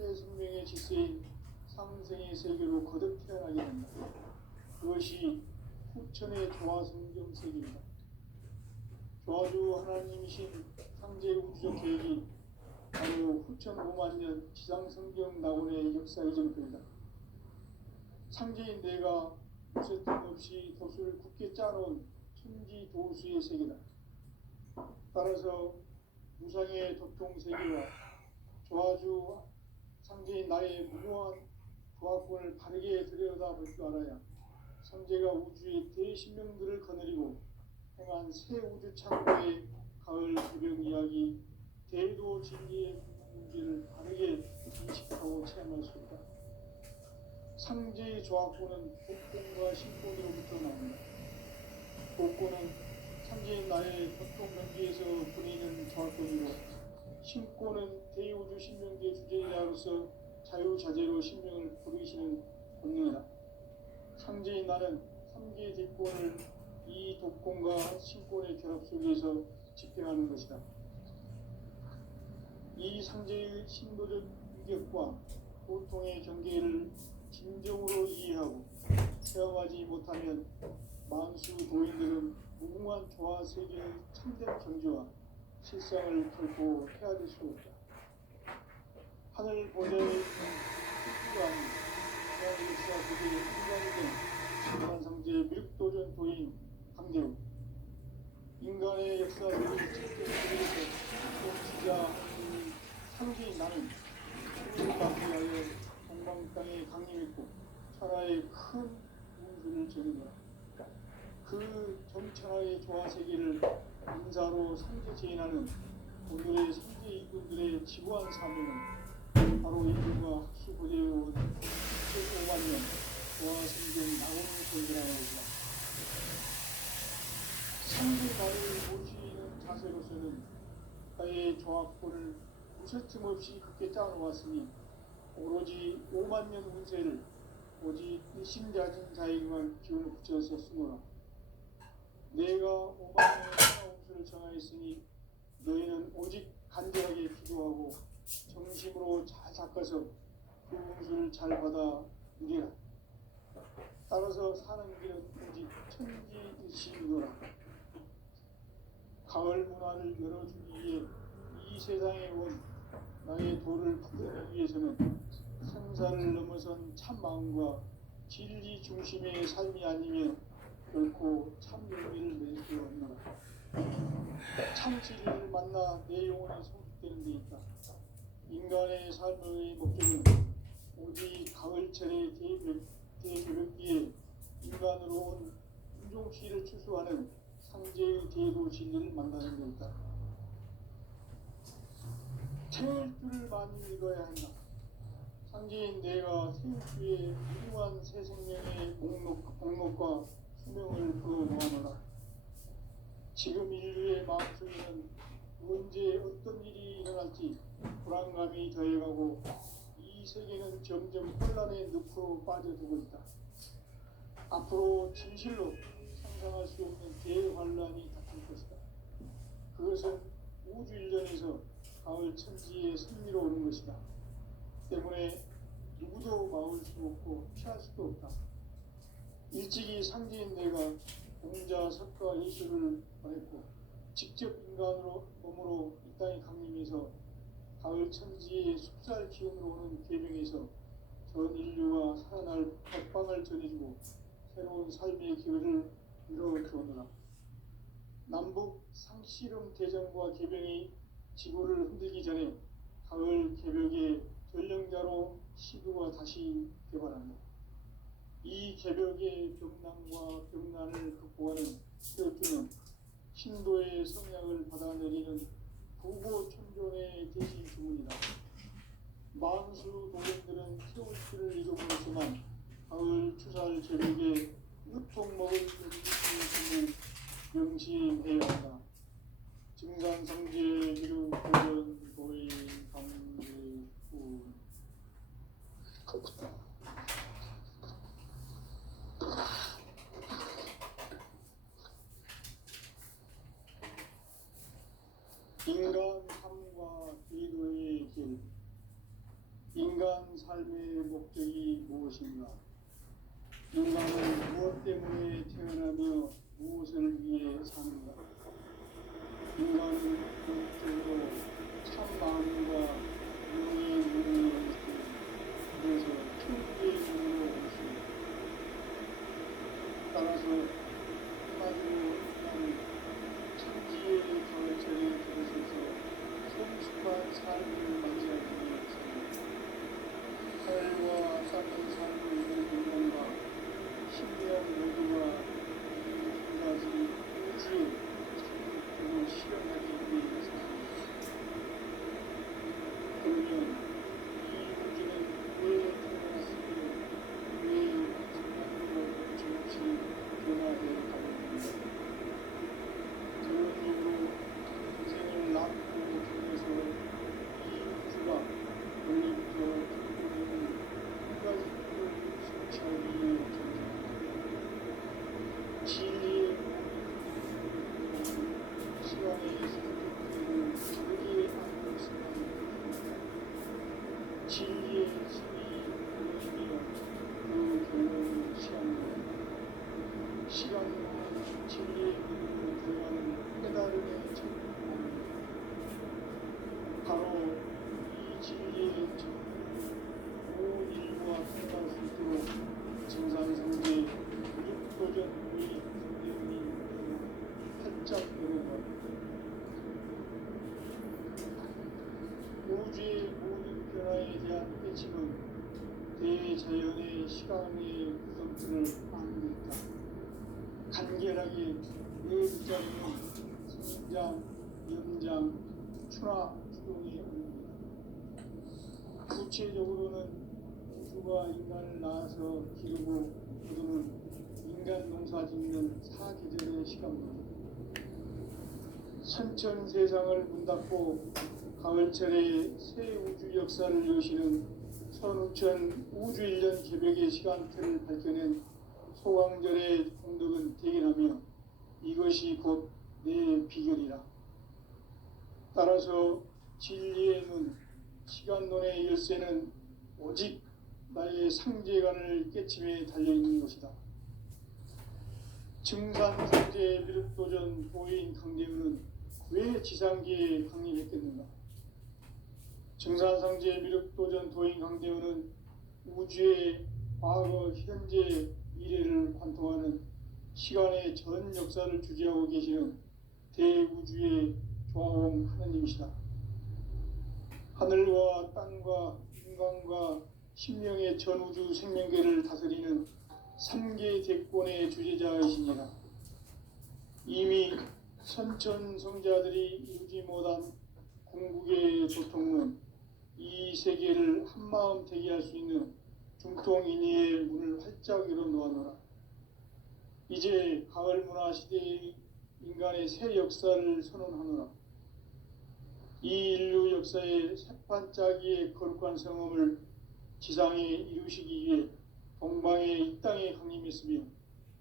새 생명의 질서인 상생의 세계로 거듭 태어나게 된다. 그것이 후천의 조화성경 세계입니다. 조화주 하나님이신 상제 우주적 계획이 바로 후천 5만 년 지상성경 낙원의 역사의 전표이다. 상제인 내가 무쇠 틈없이 돛을 굳게 짜놓은 천지도수의 세계다. 따라서 무상의 도통세계와 조화주 상제인 나의 무모한 조화권을 바르게 들여다볼 줄 알아야 상제가 우주의 대신명들을 거느리고 행한 새 우주 창조의 가을 개벽 이야기 대도 진리의 문제를 바르게 인식하고 체험할 수 있다. 상제의 조화권은 복권과 신권으로부터 나온다. 복권은 상제인 나의 도통 경계에서 보내는 조화권이고, 신권은 대우주 신명계 주제자로서 자유자재로 신명을 부르시는 본능이다. 상제인 나는 3개 뒷권을 이 독권과 신권의 결합 속에서 집행하는 것이다. 이 상제의 신도적 위격과 고통의 경계를 진정으로 이해하고 체험하지 못하면 만수 도인들은 무궁한 조화 세계의 참된 경지와 실상을 결코 헤아릴 수 없다. 하늘 보좌에 있는 특수가 아닌 대한 역사 세계의 인간이 된 신한 상제의 밀도전 도인 강대우, 인간의 역사 세계의 책임에서 지자 상제인 나는 우주를 위하여 동방 땅에 강림했고 천하의 큰 운수를 전해노라. 그 정천하의 조화 세계를 인사로 상제 제인하는 오늘의 상제 이군들의 지구한 사명은 바로 인류가 학수 고대에 온 15만 년 조화 성경 낙원을 건설하는 것이다. 상제 나를 모시는 자세로서는 나의 조화권을 무쇠틈 없이 굳게 짜놓았으니 오로지 5만 년 운세를 오직 일심자진 자에게만 기운을 붙여서 쓰노라. 내가 5만 년의 천하운수를 정하였으니 너희는 오직 간절하게 기도하고 정심으로 잘 닦아서 그 운수를 잘 받아 누리라. 따라서 사는 길은 오직 천지일심이노라. 가을 문화를 열어주기 위해 이 세상에 온 나의 도를 부르기 위해서는 생사를 넘어선 참 마음과 진리 중심의 삶이 아니면 결코 참 용기를 낼 수 없노라. 참 진리를 만나 내 영혼이 성숙되는 데 있다. 인간의 삶의 목적은 오직 가을철의 대개벽기에 인간으로 온 인종시를 추수하는 상제의 대도 진리를 만나는 데 있다. 태울 줄을 많이 읽어야 한다. 상제인 내가 태울 주의 무궁한 새 생명의 목록과 수명을 부어놓아노라. 지금 인류의 마음속에는 언제 어떤 일이 일어날지 불안감이 더해가고 이 세계는 점점 혼란의 늪으로 빠져들고 있다. 앞으로 진실로 상상할 수 없는 대환란이 닥칠 것이다. 그것은 우주 일전에서 가을 천지의 승리로 오는 것이다. 때문에 누구도 막을 수 없고 피할 수도 없다. 일찍이 상제인 내가 공자, 석가, 예수를 보냈고 직접 인간으로 몸으로 이 땅에 강림해서 가을 천지의 숲살 기운으로 오는 계명에서 전 인류가 살아날 법방을 전해주고 새로운 삶의 기회를 이루어주오노라. 남북 상씨름 대전과 개병이 지구를 흔들기 전에 가을 개벽의 전령자로 시구가 다시 개발한다. 이 개벽의 병난과 병난을 극복하는 태어주는 신도의 성약을 받아내리는 부고천존의 대신 주문이다. 만수 도인들은 태울 줄을 잃어버렸지만 가을 추살 개벽에 으통 먹을 줄을 명심해야 한다. 증산상제 기름 고전 도인 감례후 인간 삶과 기도의 길. 인간 삶의 목적이 무엇인가? 인간은 무엇 때문에 태어나며 무엇을 위해 사는가? 인간은 본질적으로 참 마음과 영의 문을 열고 그래서 천국의 문으로 올 수 있다. 따라서 한마디로 인간은 천지의 가을철에 들어서서 성숙한 삶을 맞이하기 위해 삽니다. 하늘과 땅의 삶을 이룬 인간과 신비한 모두가 이 가지 우주의 참목적으로 실현하기 위해 삽니다. 그러면 이 우주는 왜 태어났으며 왜 순간으로 정치 변화해 가고 있는가? 그런 이유로 인생을 낳고 통해서 이 우주가 원래부터 갖고 있는 한 가지 뜻을 성취하기 위해 존재한다. 진리의 시간의 선택권을 자기의 안으로 생각합니다. 진리의 힘이 보이며 그 결론은 시간입니다. 시간은 진리의 문으로 들어가는 깨달음의 첫문입니다. 바로 이 진리의 첫문을 온 인류가 통과할 수 있도록 증산성제 육도전 우리 선대님이 활짝 열어갑니다. 우주의 모든 변화에 대한 깨침은 대자연의 시간의 구성들을 아는 데 있다. 간결하게 네 글자로는 성장, 연장, 추나, 추동이 없습니다. 구체적으로는 우주가 인간을 낳아서 기르고 거두는 인간 농사 짓는 사계절의 시간입니다. 선천 세상을 문 닫고 가을철에 새 우주 역사를 여시는 선우천 우주 1년 개벽의 시간틀을 밝혀낸 소강절의 공덕은 대견하며 이것이 곧 내 비결이라. 따라서 진리의 눈, 시간론의 열쇠는 오직 나의 상제관을 깨침에 달려있는 것이다. 증산성제 미륵도전 보인 강대우는 왜 지상계에 강림했겠는가? 증산성제 미륵도전 도인 강대우는 우주의 과거, 현재, 미래를 관통하는 시간의 전 역사를 주재하고 계시는 대우주의 조화홍 하느님이시다. 하늘과 땅과 인간과 신명의 전우주 생명계를 다스리는 3계 대권의 주재자이시니라. 이미 선천성자들이 이루지 못한 궁극의 도통은 이 세계를 한마음 되게 할 수 있는 중통인의의 문을 활짝 열어놓아노라. 이제 가을 문화 시대의 인간의 새 역사를 선언하노라. 이 인류 역사의 새판짜기의 거룩한 성험을 지상에 이루시기 위해 동방의 이 땅에 강림했으며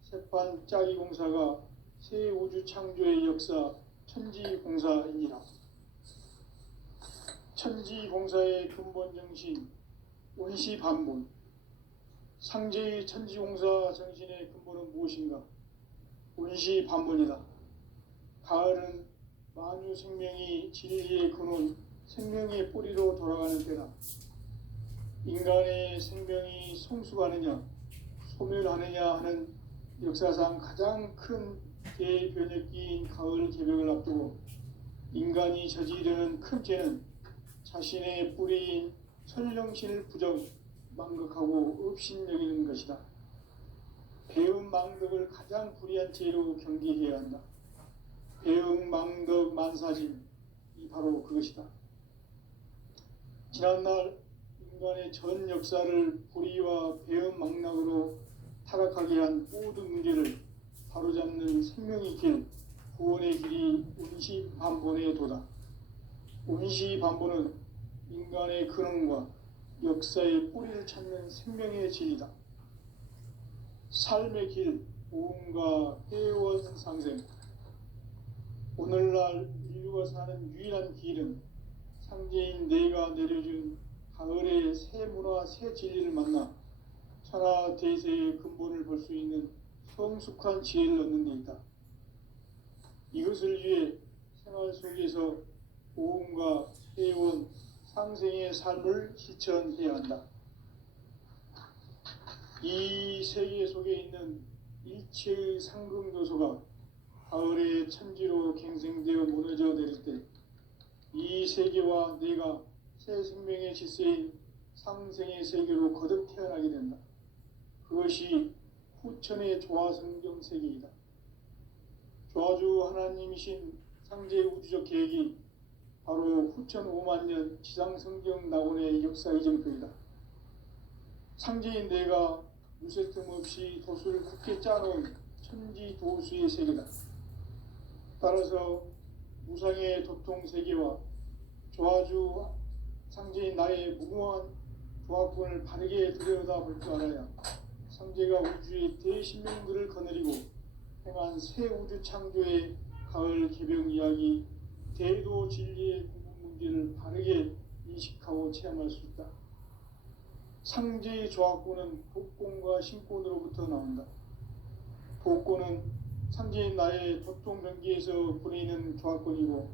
새판짜기 공사가 새 우주 창조의 역사 천지공사이니라. 천지공사의 근본 정신 운시반본. 상제의 천지공사 정신의 근본은 무엇인가? 운시반본이다. 가을은 만유 생명이 진리의 근원, 생명의 뿌리로 돌아가는 때다. 인간의 생명이 성숙하느냐, 소멸하느냐 하는 역사상 가장 큰 대변혁기인 가을 개벽을 앞두고 인간이 저지르는 큰 죄는 자신의 뿌리인 설령신을 부정, 망극하고 업신여기는 것이다. 배움 망덕을 가장 불의한 죄로 경계해야 한다. 배움 망덕 만사짐이 바로 그것이다. 지난날 인간의 전 역사를 불의와 배움 망락으로 타락하게 한 모든 문제를 바로잡는 생명의 길, 구원의 길이 운시반본의 도다. 운시반본은 인간의 근원과 역사의 뿌리를 찾는 생명의 진리다. 삶의 길, 보험과 회원 상생. 오늘날 인류가 사는 유일한 길은 상제인 내가 내려준 가을의 새 문화, 새 진리를 만나 천하 대세의 근본을 볼 수 있는 성숙한 지혜를 얻는 데 있다. 이것을 위해 생활 속에서 보험과 회원, 상생의 삶을 실천해야 한다. 이 세계 속에 있는 일체의 상승도소가 가을의 천지로 갱생되어 무너져 내릴 때 이 세계와 내가 새 생명의 질서인 상생의 세계로 거듭 태어나게 된다. 그것이 후천의 조화성경 세계이다. 조화주 하나님이신 상제 우주적 계획이 바로 후천 5만 년 지상성경 낙원의 역사 이정표이다. 상제인 내가 무쇠 틈 없이 도수를 굳게 짜놓은 천지 도수의 세계다. 따라서 무상의 도통 세계와 조화주 상제인 나의 무궁한 조화권을 바르게 들여다볼 줄 알아야 상제가 우주의 대신명들을 거느리고 행한 새 우주 창조의 가을 개병 이야기, 대도 진리의 구분 문제를 바르게 인식하고 체험할 수 있다. 상제의 조화권은 복권과 신권으로부터 나온다. 복권은 상제인 나의 도통 변기에서 보내는 조화권이고,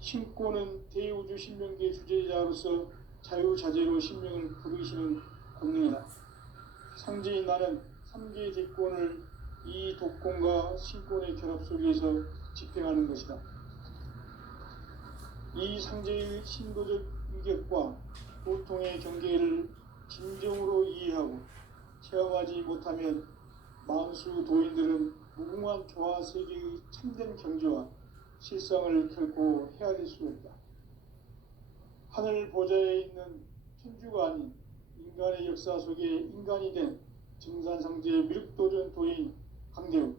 신권은 대우주 신명계 주제자로서 자유자재로 신명을 부르시는 권능이다. 상제인 나는 3개의 대권을 이 독권과 신권의 결합 속에서 집행하는 것이다. 이 상제의 신도적 위격과 보통의 경계를 진정으로 이해하고 체험하지 못하면 만수 도인들은 무궁한 조화 세계의 참된 경지와 실상을 결코 헤아릴 수 없다. 하늘 보좌에 있는 천주가 아닌 인간의 역사 속에 인간이 된 증산상제 미륵도전 도인 강대우,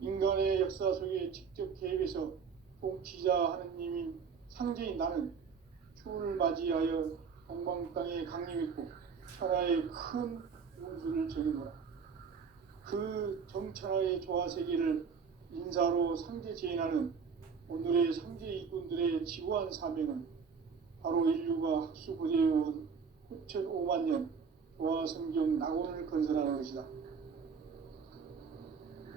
인간의 역사 속에 직접 개입해서 통치자 하느님인 상제인 나는 추운을 맞이하여 동방 땅에 강림했고 천하의 큰 운수를 정해노라. 그 정천하의 조화세계를 인사로 상제 제인하는 오늘의 상제 일꾼들의 지구한 사명은 바로 인류가 학수고대해온 후천 5만 년 조화성경 낙원을 건설하는 것이다.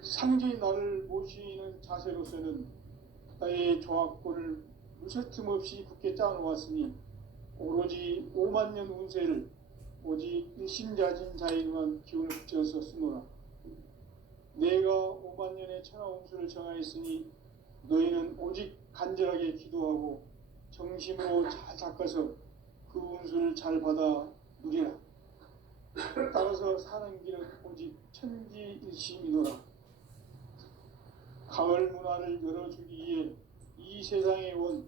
상제의 나를 모시는 자세로서는 나의 조화권을 무쇠 틈 없이 굳게 짜놓았으니 오로지 5만 년 운세를 오직 일심자진 자에게만 기운을 붙여서 쓰노라. 내가 5만 년의 천하 운수를 정하였으니 너희는 오직 간절하게 기도하고 정심으로 잘 닦아서 그 운수를 잘 받아 누리라. 따라서 사는 길은 오직 천지일심이노라. 가을 문화를 열어주기 위해 이 세상에 온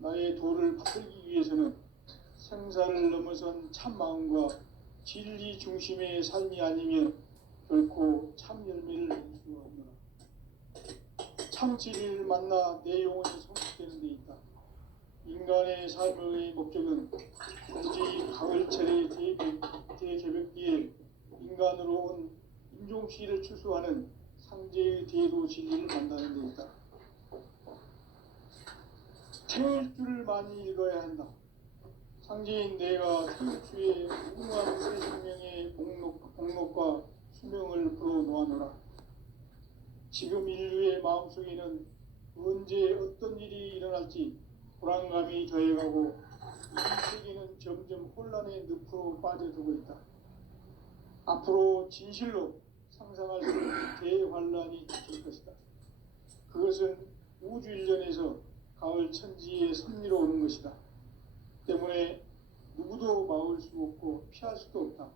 나의 도를 붙들기 위해서는 생사를 넘어선 참마음과 진리 중심의 삶이 아니면 결코 참 열매를 낼 수 없노라. 참 진리를 만나 내 영혼이 성숙되는 데 있다. 인간의 삶의 목적은 오직 가을철의 대개벽기에 인간으로 온 인종시를 추수하는 상제의 대도 진리를 만나는 데 있다. 태일주를 많이 읽어야 한다. 상제인 내가 태일주의 무궁한 새 생명의 목록과 수명을 불어놓아노라. 지금 인류의 마음속에는 언제 어떤 일이 일어날지 불안감이 더해가고 이 세계는 점점 혼란의 늪으로 빠져들고 있다. 앞으로 진실로 상상할 수 없는 대환란이 닥칠 것이다. 그것은 우주 일련에서 가을 천지의 섭리로 오는 것이다. 때문에 누구도 막을 수 없고 피할 수도 없다.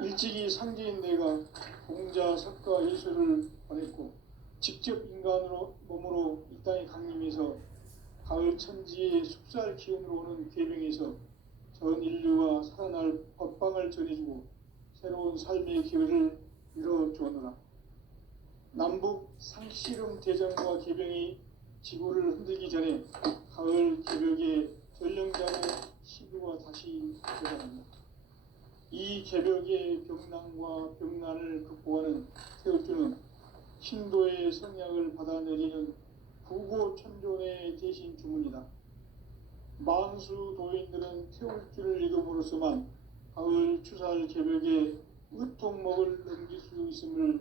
일찍이 상제인 내가 공자, 석가, 예수를 보냈고 직접 인간으로 몸으로 이 땅에 강림해서 가을 천지의 숙살 기운으로 오는 계명에서 전 인류가 살아날 법방을 전해주고 새로운 삶의 기회를 이뤄주었노라. 남북 상씨름 대전과 개병이 지구를 흔들기 전에 가을 개벽의 전령장의 시구가 다시 되어간다. 이 개벽의 병난과 병난을 극복하는 태극주는 신도의 성약을 받아내리는 구고천존의 대신 주문이다. 만수 도인들은 태울주를 읽음으로써만 가을 추살 개벽에 으통목을 넘길 수 있음을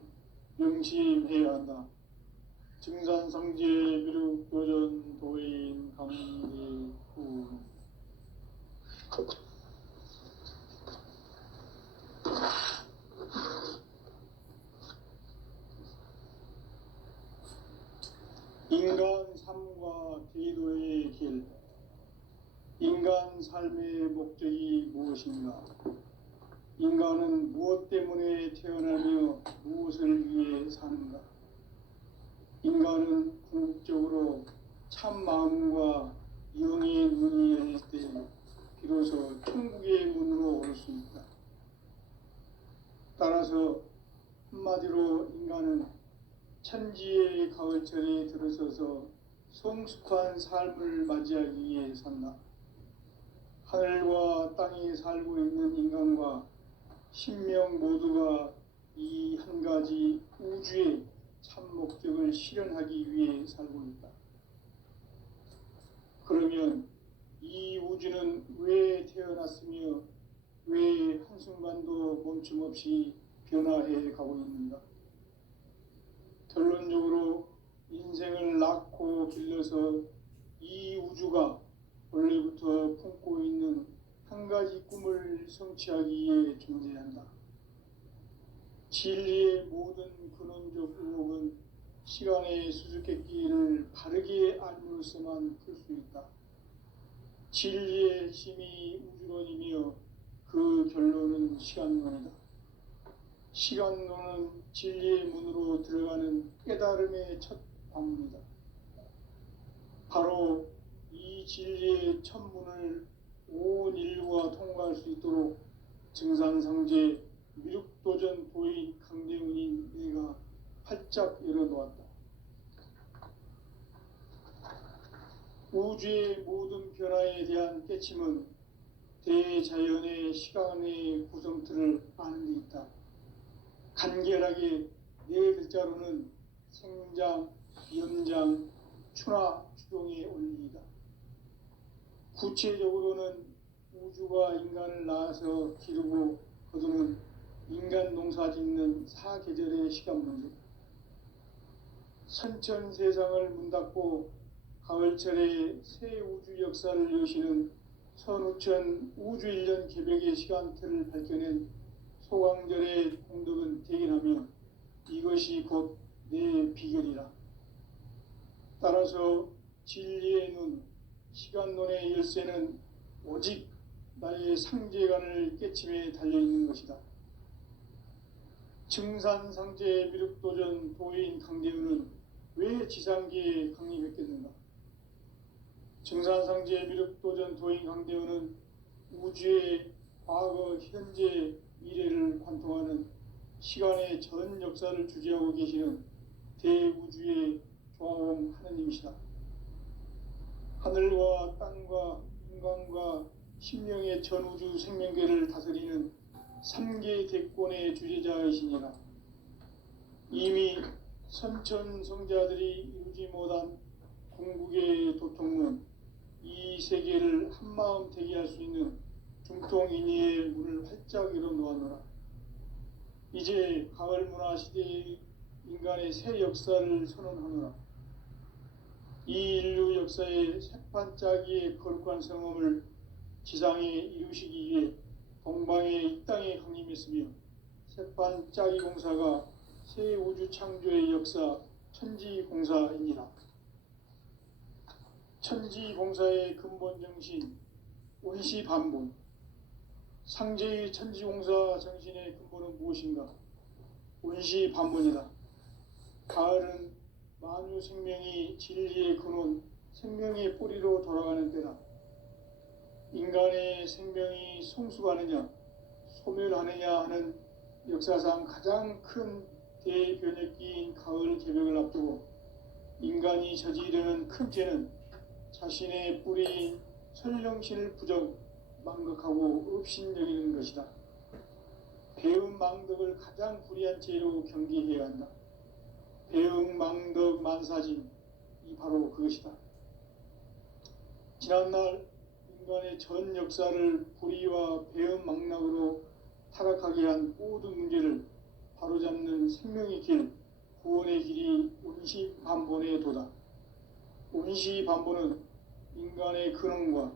명심해야 한다. 증산상제 비륵 도전 도인 감리후. 인간 삶과 대도의 길. 인간 삶의 목적이 무엇인가? 인간은 무엇 때문에 태어나며 무엇을 위해 사는가? 인간은 궁극적으로 참 마음과 영의 문이 열릴 때 비로소 천국의 문으로 올 수 있다. 따라서 한마디로 인간은 천지의 가을철에 들어서서 성숙한 삶을 맞이하기 위해 산다. 하늘과 땅에 살고 있는 인간과 신명 모두가 이 한 가지 우주의 참 목적을 실현하기 위해 살고 있다. 그러면 이 우주는 왜 태어났으며 왜 한순간도 멈춤 없이 변화해 가고 있는가? 결론적으로 인생을 낳고 길러서 이 우주가 원래부터 품고 있는 한 가지 꿈을 성취하기 위해 존재한다. 진리의 모든 근원적 의혹은 시간의 수수께끼를 바르게 알므로써만 풀 수 있다. 진리의 핵심이 우주론이며 그 결론은 시간론이다. 시간론은 진리의 문으로 들어가는 깨달음의 첫 관문이다. 바로 이 진리의 첫 문을 온 인류가 통과할 수 있도록 증산상제 미륵도전 도인 강대훈인 내가 활짝 열어놓았다. 우주의 모든 변화에 대한 깨침은 대자연의 시간의 구성틀을 아는 데 있다. 간결하게 네 글자로는 생장, 연장, 추나 추동의 원리이다. 구체적으로는 우주가 인간을 낳아서 기르고 거두는 인간 농사 짓는 사계절의 시간 문제. 선천 세상을 문닫고 가을철에 새 우주 역사를 여시는 선우천 우주 1년 개벽의 시간틀을 밝혀낸 소강절의 공덕은 대견하며 이것이 곧 내 비결이라. 따라서 진리의 눈, 시간론의 열쇠는 오직 나의 상제관을 깨침에 달려있는 것이다. 증산상제 미륵도전 도인 강대훈은 왜 지상계에 강림했겠는가? 증산상제 미륵도전 도인 강대훈은 우주의 과거, 현재, 미래를 관통하는 시간의 전 역사를 주재하고 계시는 대우주의 조화원 하느님이시다. 하늘과 땅과 인간과 신명의 전우주 생명계를 다스리는 3계 대권의 주재자이시니라. 이미 선천성자들이 이루지 못한 궁극의 도통은 이 세계를 한마음 되게 할 수 있는 중통인의의 문을 활짝 열어놓았노라. 이제 가을문화 시대의 인간의 새 역사를 선언하노라. 이 인류 역사의 새판짜기의 거룩한 성험을 지상에 이루시기 위해 동방의 이 땅에 강림했으며 새판짜기 공사가 새 우주 창조의 역사 천지공사이니라. 천지공사의 근본 정신 원시반본. 상제의 천지공사 정신의 근본은 무엇인가? 원시반본이다. 가을은 만유 생명이 진리의 근원, 생명의 뿌리로 돌아가는 때다. 인간의 생명이 성숙하느냐, 소멸하느냐 하는 역사상 가장 큰 대변혁기인 가을 개벽을 앞두고 인간이 저지르는 큰 죄는 자신의 뿌리인 설령신을 부정, 망극하고 업신여기는 것이다. 배움 망덕을 가장 불의한 죄로 경계해야 한다. 배움 망덕 만사진, 이 바로 그것이다. 지난날 인간의 전 역사를 불의와 배은망락으로 타락하게 한 모든 문제를 바로잡는 생명의 길, 구원의 길이 운시반본의 도다. 운시반본은 인간의 근원과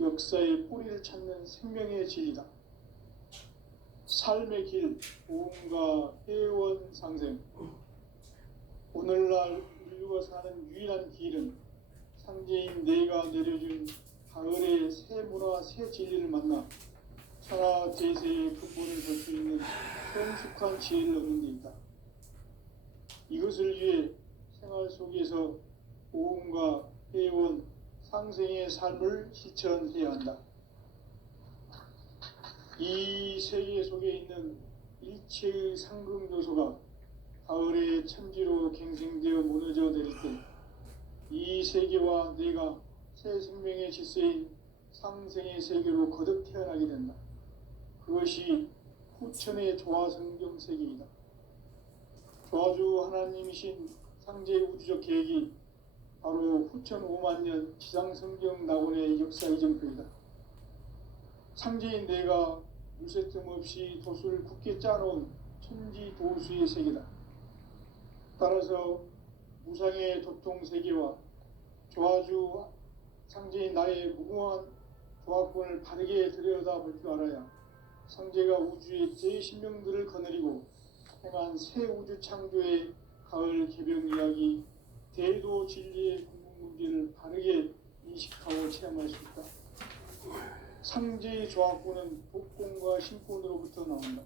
역사의 뿌리를 찾는 생명의 진리다. 삶의 길, 보험과 회원 상생. 오늘날 인류가 사는 유일한 길은 상제인 내가 내려준 가을의 새 문화, 새 진리를 만나 천하 대세의 근본을 볼 수 있는 성숙한 지혜를 얻는 데 있다. 이것을 위해 생활 속에서 보험과 회원, 상생의 삶을 실천해야 한다. 이 세계 속에 있는 일체의 상금 요소가 가을의 천지로 갱생되어 무너져 내릴 때 이 세계와 내가 새 생명의 질서인 상생의 세계로 거듭 태어나게 된다. 그것이 후천의 조화성경 세계이다. 조화주 하나님이신 상제 우주적 계획이 바로 후천 5만 년 지상성경 낙원의 역사 이정표이다. 상제인 내가 물새 틈 없이 도수를 굳게 짜놓은 천지 도수의 세계다. 따라서 무상의 도통 세계와 조화주 상제인 나의 무궁한 조화권을 바르게 들여다볼 줄 알아야 상제가 우주의 제10명들을 거느리고 행한 새 우주 창조의 가을 개병 이야기, 대도 진리의 궁극 문제를 바르게 인식하고 체험할 수 있다. 상제의 조화권은 복권과 신권으로부터 나온다.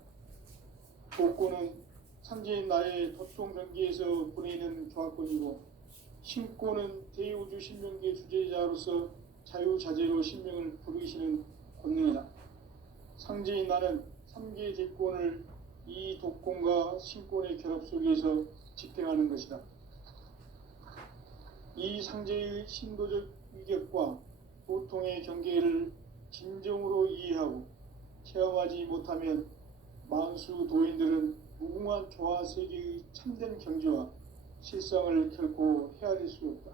복권은 상제인 나의 도통 경계에서 보내는 조화권이고, 신권은 대우주 신명계 주제자로서 자유자재로 신명을 부르시는 권능이다. 상제인 나는 3개의 대권을 이 독권과 신권의 결합 속에서 집행하는 것이다. 이 상제의 신도적 위격과 보통의 경계를 진정으로 이해하고 체험하지 못하면 만수 도인들은 무궁한 조화 세계의 참된 경지와 실상을 결코 헤아릴 수 없다.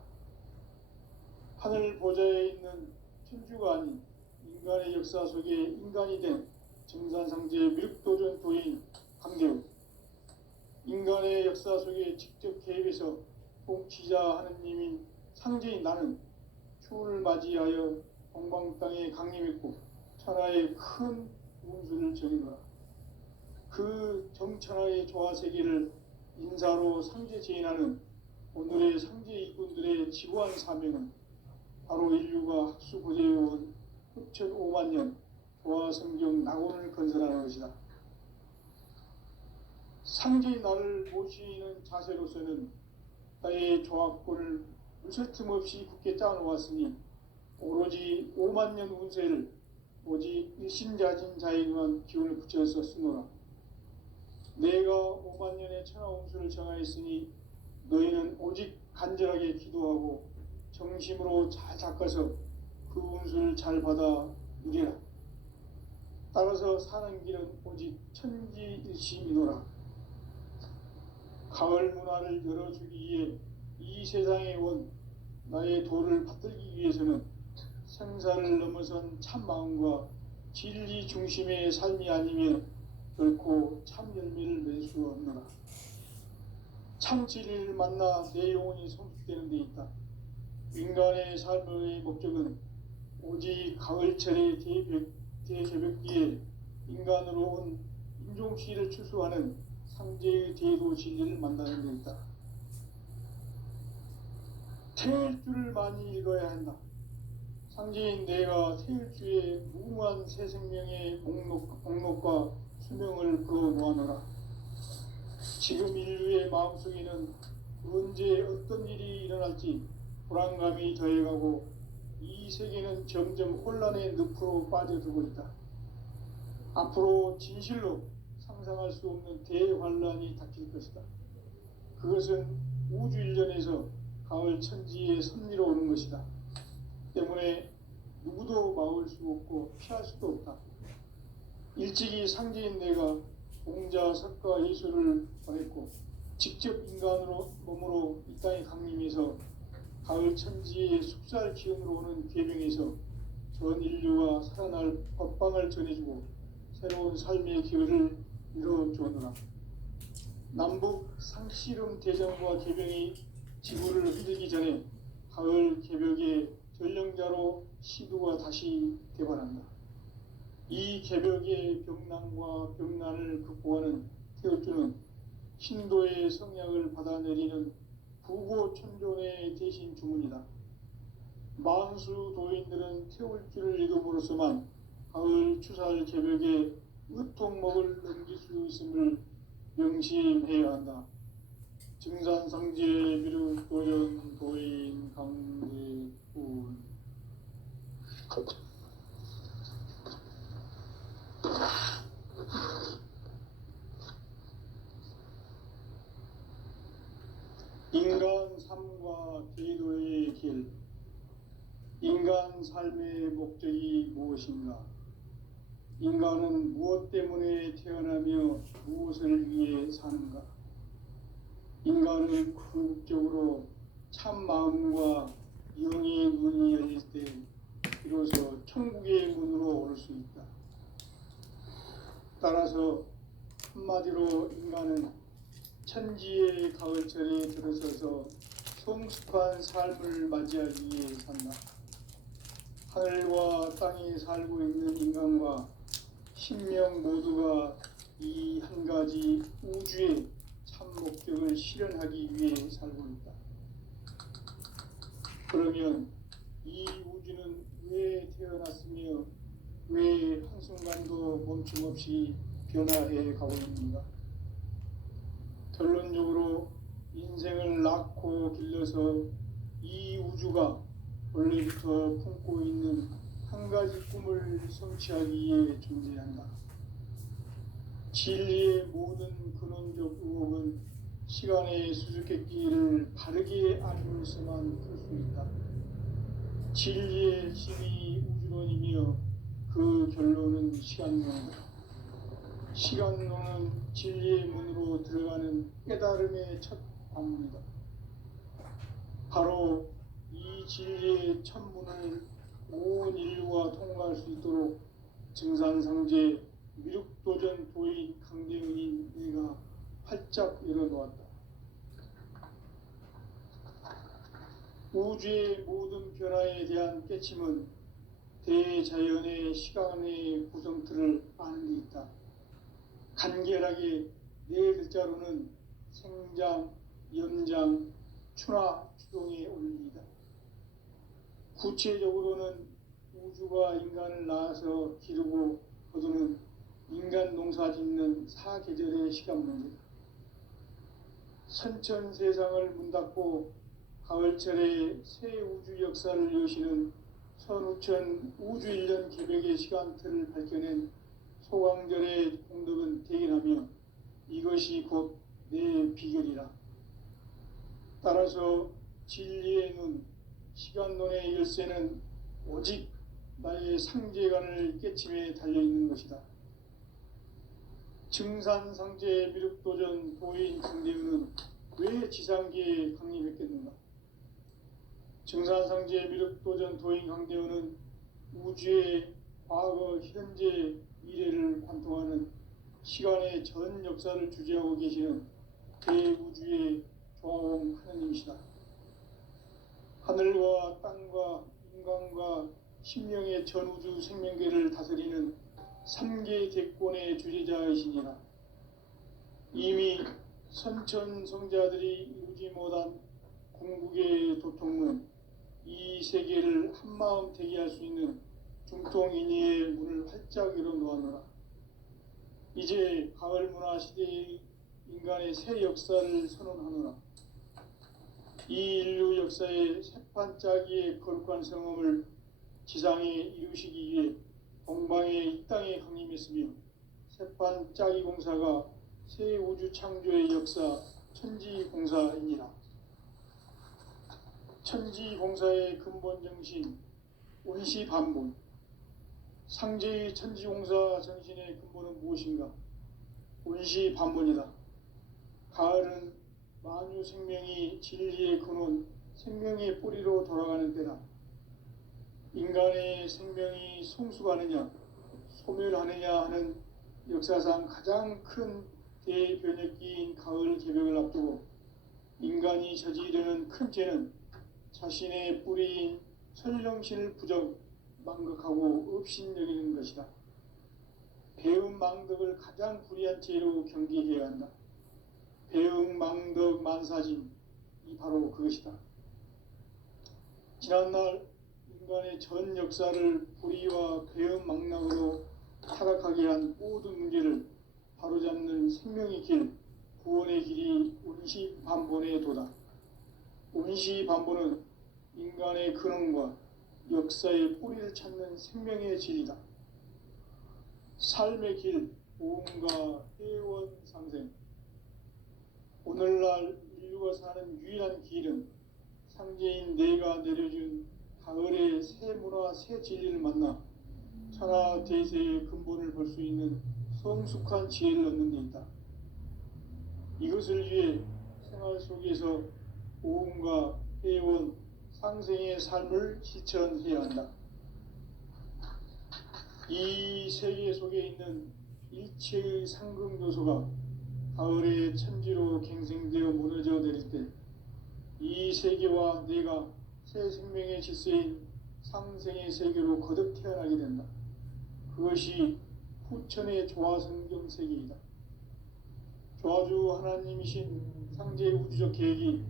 하늘 보좌에 있는 천주가 아닌 인간의 역사 속에 인간이 된 정산상제 미륵도전 도인 강대우, 인간의 역사 속에 직접 개입해서 통치자 하느님인 상제인 나는 추운을 맞이하여 동방 땅에 강림했고 천하의 큰 운수를 전이노라. 그 정천하의 조화 세계를 인사로 상제 제인하는 오늘의 상제 이꾼들의 지구한 사명은 바로 인류가 학수고대해온 후천 5만 년 조화 성경 낙원을 건설하는 것이다. 상제인 나를 모시는 자세로서는 나의 조화권을 물새 틈 없이 굳게 짜놓았으니 오로지 5만 년 운세를 오직 일심자진 자에게만 기운을 붙여서 쓰노라. 내가 5만 년의 천하 운수를 정하였으니 너희는 오직 간절하게 기도하고 정심으로 잘 닦아서 그 운수를 잘 받아 누리라. 따라서 사는 길은 오직 천지일심이노라. 가을 문화를 열어주기 위해 이 세상에 온 나의 도를 받들기 위해서는 생사를 넘어선 참 마음과 진리 중심의 삶이 아니면 결코 참 열매를 맺을 수 없노라. 참 진리를 만나 내 영혼이 성숙되는 데 있다. 인간의 삶의 목적은 오직 가을철의 대개벽기에 인간으로 온 인종시를 추수하는 상제의 대도 진리를 만나는 데 있다. 태일주를 많이 읽어야 한다. 상제인 내가 태일주의 무궁한 새 생명의 목록과 수명을 불어 놓아노라. 지금 인류의 마음속에는 언제 어떤 일이 일어날지 불안감이 더해가고 이 세계는 점점 혼란의 늪으로 빠져들고 있다. 앞으로 진실로 상상할 수 없는 대환란이 닥칠 것이다. 그것은 우주 일련에서 가을 천지의 섭리로 오는 것이다. 때문에 누구도 막을 수 없고 피할 수도 없다. 일찍이 상제인 내가 공자, 석가, 예수를 보냈고 직접 인간으로 몸으로 이 땅에 강림해서 가을 천지의 숙살 기운으로 오는 계명에서 전 인류가 살아날 법방을 전해주고 새로운 삶의 기회를 이뤄주었노라. 남북 상씨름 대전과 개병이 지구를 흔들기 전에 가을 개벽의 전령자로 시두가 다시 대발한다. 이 개벽의 병난과 병난을 극복하는 태어주는 신도의 성약을 받아내리는 부고천존의 대신 주문이다. 만수 도인들은 태울주를 읽음으로써만 가을 추살 개벽에 으통목을 넘길 수 있음을 명심해야 한다. 증산상제 미륵도전 도인 강대훈. 인간 삶과 계도의 길. 인간 삶의 목적이 무엇인가? 인간은 무엇 때문에 태어나며 무엇을 위해 사는가? 인간은 궁극적으로 참 마음과 영의 눈이 열릴 때 비로소 천국의 문으로 올 수 있다. 따라서 한마디로 인간은 천지의 가을철에 들어서서 성숙한 삶을 맞이하기 위해 산다. 하늘과 땅에 살고 있는 인간과 신명 모두가 이 한 가지 우주의 참 목적을 실현하기 위해 살고 있다. 그러면 이 우주는 왜 태어났으며 왜 한순간도 멈춤없이 변화해 가고 있는가? 결론적으로 인생을 낳고 길러서 이 우주가 원래부터 품고 있는 한 가지 꿈을 성취하기 위해 존재한다. 진리의 모든 근원적 의혹은 시간의 수수께끼를 바르게 알면서만 풀 수 있다. 진리의 핵심이 우주론이며 그 결론은 시간론이다. 시간론은 진리의 문으로 들어가는 깨달음의 첫 관문이다. 바로 이 진리의 첫 문을 온 인류가 통과할 수 있도록 증산상제 미륵도전 도인 강대훈인 내가 활짝 열어놓았다. 우주의 모든 변화에 대한 깨침은 대자연의 시간의 구성틀을 아는 데 있다. 간결하게 네 글자로는 생장, 연장, 추나 추동의 원리이다. 구체적으로는 우주가 인간을 낳아서 기르고 거두는 인간 농사 짓는 사계절의 시간 문제다. 선천 세상을 문닫고 가을철에 새 우주 역사를 여시는 선우천 우주 1년 기백의 시간틀을 밝혀낸 소강절의 공덕은 대견하며 이것이 곧 내 비결이라. 따라서 진리의 눈, 시간론의 열쇠는 오직 나의 상제관을 깨침에 달려있는 것이다. 증산상제 미륵도전 도인 강대훈은 왜 지상계에 강림했겠는가? 증산상제 미륵도전 도인 강대훈은 우주의 과거, 현재, 미래를 관통하는 시간의 전 역사를 주재하고 계시는 대우주의 조화원 하느님이시다. 하늘과 땅과 인간과 신명의 전우주 생명계를 다스리는 3계 대권의 주재자이시니라. 이미 선천성자들이 이루지 못한 궁극의 도통은 이 세계를 한마음 되게 할 수 있는 중통인의의 문을 활짝 열어놓았노라. 이제 가을 문화 시대의 인간의 새 역사를 선언하노라. 이 인류 역사의 새판짜기의 거룩한 성험을 지상에 이루시기 위해 동방의 이 땅에 강림했으며 새판짜기 공사가 새 우주 창조의 역사 천지공사이니라. 천지공사의 근본 정신 온시반본. 상제의 천지공사 정신의 근본은 무엇인가? 온시반본이다. 가을은 만유 생명이 진리의 근원, 생명의 뿌리로 돌아가는 때다. 인간의 생명이 성숙하느냐 소멸하느냐 하는 역사상 가장 큰 대변혁기인 가을 개벽을 앞두고 인간이 저지르는 큰 죄는 자신의 뿌리인 천령신을 부정 망각하고 업신여기는 것이다. 배음 망덕을 가장 불의한 죄로 경계해야 한다. 배음 망덕 만사진이 바로 그것이다. 지난날 인간의 전 역사를 불의와 배음 망락으로 타락하게 한 모든 문제를 바로잡는 생명의 길, 구원의 길이 운시반본의 도다. 운시반본은 인간의 근원과 역사의 뿌리를 찾는 생명의 진리다. 삶의 길, 보험과 회원 상생. 오늘날 인류가 사는 유일한 길은 상제인 내가 내려준 가을의 새 문화, 새 진리를 만나 천하 대세의 근본을 볼 수 있는 성숙한 지혜를 얻는 데 있다. 이것을 위해 생활 속에서 보험과 회원, 상생의 삶을 실천해야 한다. 이 세계 속에 있는 일체의 상금 요소가 가을의 천지로 갱생되어 무너져 내릴 때 이 세계와 내가 새 생명의 질서인 상생의 세계로 거듭 태어나게 된다. 그것이 후천의 조화성경 세계이다. 조화주 하나님이신 상제의 우주적 계획이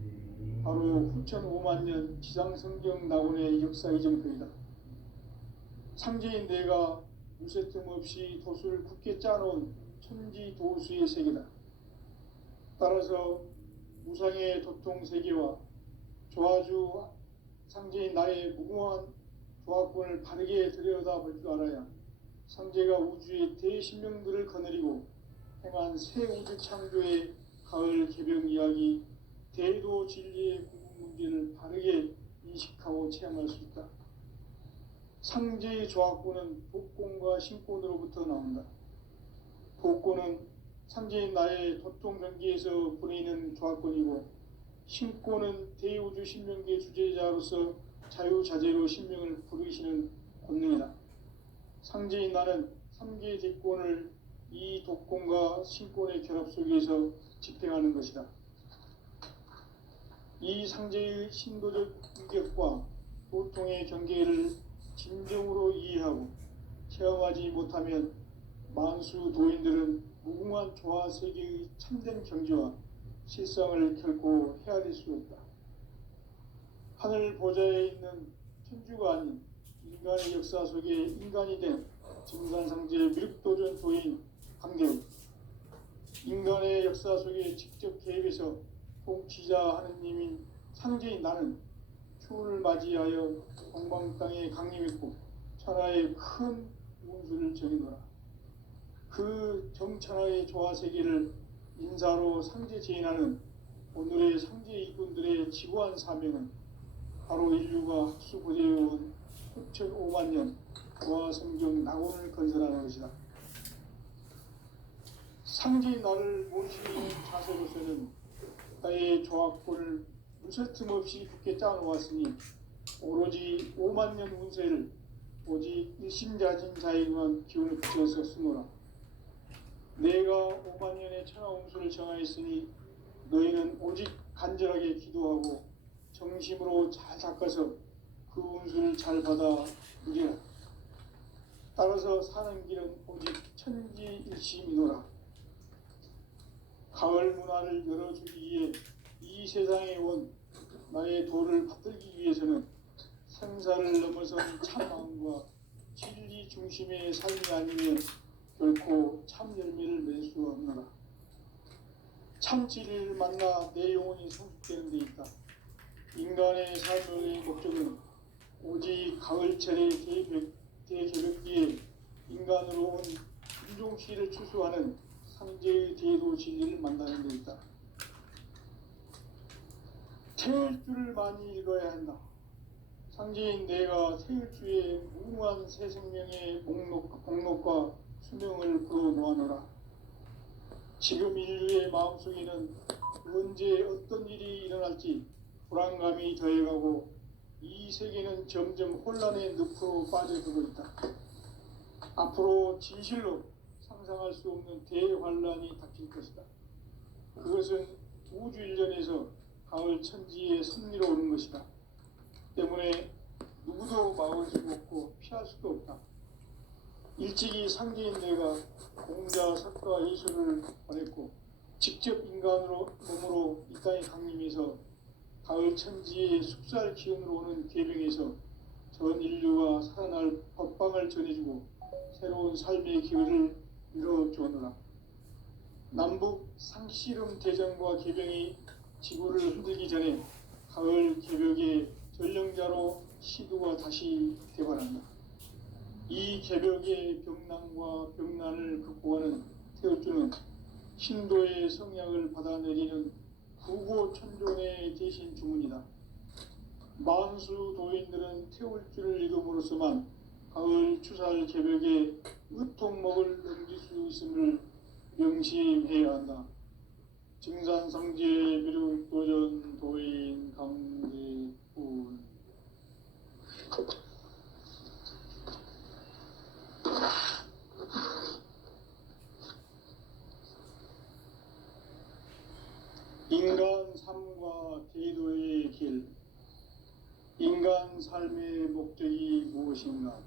바로 후천 5만 년 지상성경 낙원의 역사 이정표이다. 상제인 내가 무쇠 틈 없이 도수를 굳게 짜놓은 천지 도수의 세계다. 따라서 무상의 도통 세계와 조화주 상제인 나의 무궁한 조화권을 바르게 들여다볼 줄 알아야 상제가 우주의 대신명들을 거느리고 행한 새 우주 창조의 가을 개벽 이야기, 대도 진리의 구분 문제를 바르게 인식하고 체험할 수 있다. 상제의 조화권은 복권과 신권으로부터 나온다. 복권은 상제인 나의 도통 경계에서 보내는 조화권이고, 신권은 대우주 신명계 주제자로서 자유자재로 신명을 부르시는 권능이다. 상제인 나는 3개의 대권을 이 독권과 신권의 결합 속에서 집행하는 것이다. 이 상제의 신도적 인격과 도통의 경계를 진정으로 이해하고 체험하지 못하면 만수 도인들은 무궁한 조화 세계의 참된 경지와 실상을 결코 헤아릴 수 없다. 하늘 보좌에 있는 천주가 아닌 인간의 역사 속에 인간이 된 증산상제 미륵도전 도인 강대우, 인간의 역사 속에 직접 개입해서 통치자 하느님인 상제인 나는 추운을 맞이하여 동방 땅에 강림했고 천하의 큰 운수를 정해놓아. 그 정천하의 조화세계를 인사로 상제 제인하는 오늘의 상제 이꾼들의 지구한 사명은 바로 인류가 학수고대해온 6,5만 년 조화성경 낙원을 건설하는 것이다. 상제인 나를 모시는 자세로서는 나의 조화권을 무쇠 틈 없이 굳게 짜놓았으니 오로지 5만 년 운세를 오직 일심자진 자에게만 기운을 붙여서 쓰노라. 내가 5만 년의 천하 운수를 정하였으니 너희는 오직 간절하게 기도하고 정심으로 잘 닦아서 그 운수를 잘 받아 누리라. 따라서 사는 길은 오직 천지일심이노라. 가을 문화를 열어주기 위해 이 세상에 온 나의 도를 받들기 위해서는 생사를 넘어선 참마음과 진리 중심의 삶이 아니면 결코 참 열매를 맺을 수 없노라. 참 진리를 만나 내 영혼이 성숙되는 데 있다. 인간의 삶의 목적은 오직 가을철의 대개벽기에 인간으로 온 인종시를 추수하는 상제의 대도 진리를 만나는 데 있다. 태일주를 많이 읽어야 한다. 상제인 내가 태일주의 무궁한 새 생명의 목록과 수명을 풀어놓아노라. 지금 인류의 마음속에는 언제 어떤 일이 일어날지 불안감이 더해가고 이 세계는 점점 혼란의 늪으로 빠져들고 있다. 앞으로 진실로 상상할 수 없는 대환란이 닥칠 것이다. 그것은 우주 일련에서 가을 천지의 섭리로 오는 것이다. 때문에 누구도 막을 수 없고 피할 수도 없다. 일찍이 상계인 내가 공자, 석가, 예수를 보냈고 직접 인간으로 몸으로 이 땅에 강림해서 가을 천지의 숙살 기운으로 오는 계명에서 전 인류가 살아날 법방을 전해주고 새로운 삶의 기회를 이뤄주었노라. 남북 상씨름 대전과 계병이 지구를 흔들기 전에 가을 개벽의 전령자로 시두가 다시 개발한다. 이 개벽의 병난과 병난을 극복하는 태울주는 신도의 성약을 받아내리는 구고천존의 대신 주문이다. 만수 도인들은 태울주를 이름으로서만 가을 추살 개벽에 으통목을 넘길 수 있음을 명심해야 한다. 증산상제 미륵도전 도인 강제훈. 인간 삶과 대도의 길. 인간 삶의 목적이 무엇인가?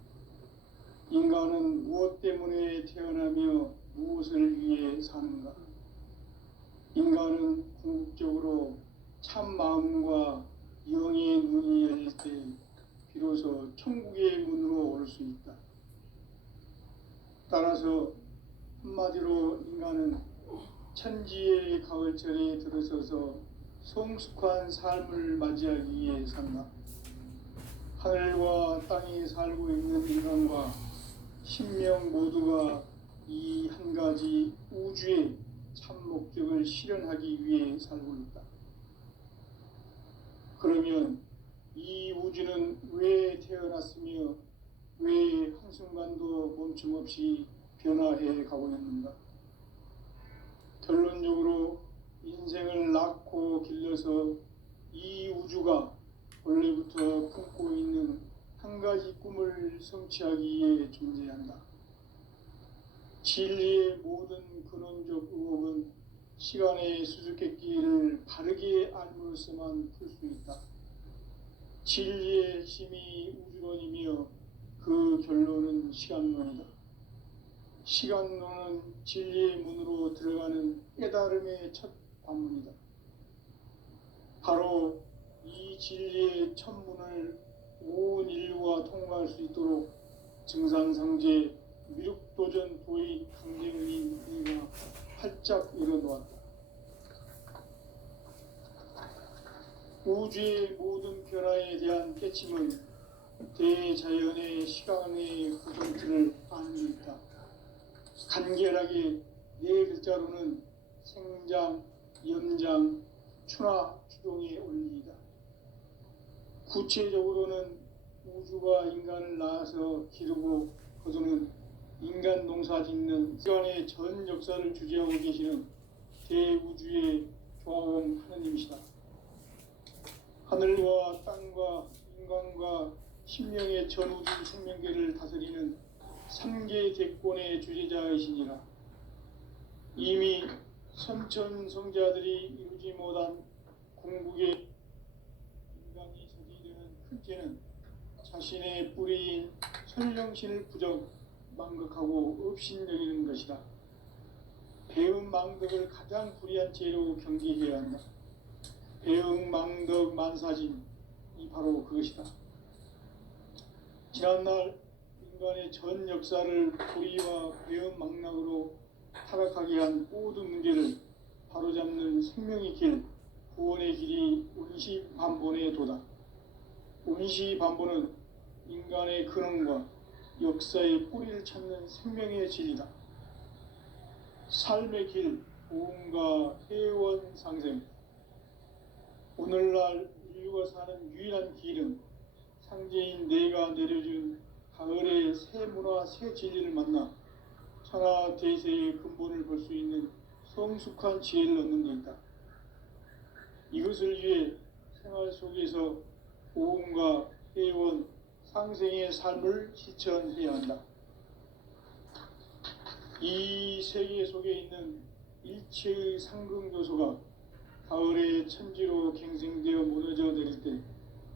인간은 무엇 때문에 태어나며 무엇을 위해 사는가? 인간은 궁극적으로 참 마음과 영의 눈이 열릴 때 비로소 천국의 문으로 올 수 있다. 따라서 한마디로 인간은 천지의 가을철에 들어서서 성숙한 삶을 맞이하기 위해 산다. 하늘과 땅에 살고 있는 인간과 신명 모두가 이 한 가지 우주의 참 목적을 실현하기 위해 살고 있다. 그러면 이 우주는 왜 태어났으며 왜 한순간도 멈춤없이 변화해 가고 있는가? 결론적으로 인생을 낳고 길러서 이 우주가 원래부터 품고 있는 한 가지 꿈을 성취하기 위해 존재한다. 진리의 모든 근원적 의혹은 시간의 수수께끼를 바르게 알므로서만 풀 수 있다. 진리의 핵심이 우주론이며 그 결론은 시간론이다. 시간론은 진리의 문으로 들어가는 깨달음의 첫 관문이다. 바로 이 진리의 첫 문을 온 인류가 통과할 수 있도록 증산상제 미륵도전 도의 강제훈인 이가 활짝 열어놓았다. 우주의 모든 변화에 대한 깨침은 대자연의 시간의 구성틀을 아는 데 있다. 간결하게 네 글자로는 생장, 연장, 추나 추동의 원리이다. 구체적으로는 우주가 인간을 낳아서 기르고 거두는 인간 농사 짓는 시간의 전 역사를 주재하고 계시는 대우주의 조화원 하느님이시다. 하늘과 땅과 인간과 신명의 전우주 생명계를 다스리는 3계 대권의 주제자이시니라. 이미 선천성자들이 이루지 못한 궁극의 인간이 저지르는 큰 죄는 자신의 뿌리인 천령신을 부정 망극하고 업신여기는 것이다. 배은망덕을 가장 불의한 죄로 경계해야 한다. 배은망덕 만사진, 이 바로 그것이다. 지난날 인간의 전 역사를 불의와 배은망락으로 타락하게 한 모든 문제를 바로잡는 생명의 길, 구원의 길이 운시반본의 도다. 운시반본은 인간의 근원과 역사의 뿌리를 찾는 생명의 진리다. 삶의 길, 보험과 회원 상생. 오늘날 인류가 사는 유일한 길은 상제인 내가 내려준 가을의 새 문화, 새 진리를 만나 천하 대세의 근본을 볼 수 있는 성숙한 지혜를 얻는 데 있다. 이것을 위해 생활 속에서 고음과 회원, 상생의 삶을 실천해야 한다. 이 세계 속에 있는 일체의 상승 요소가 가을의 천지로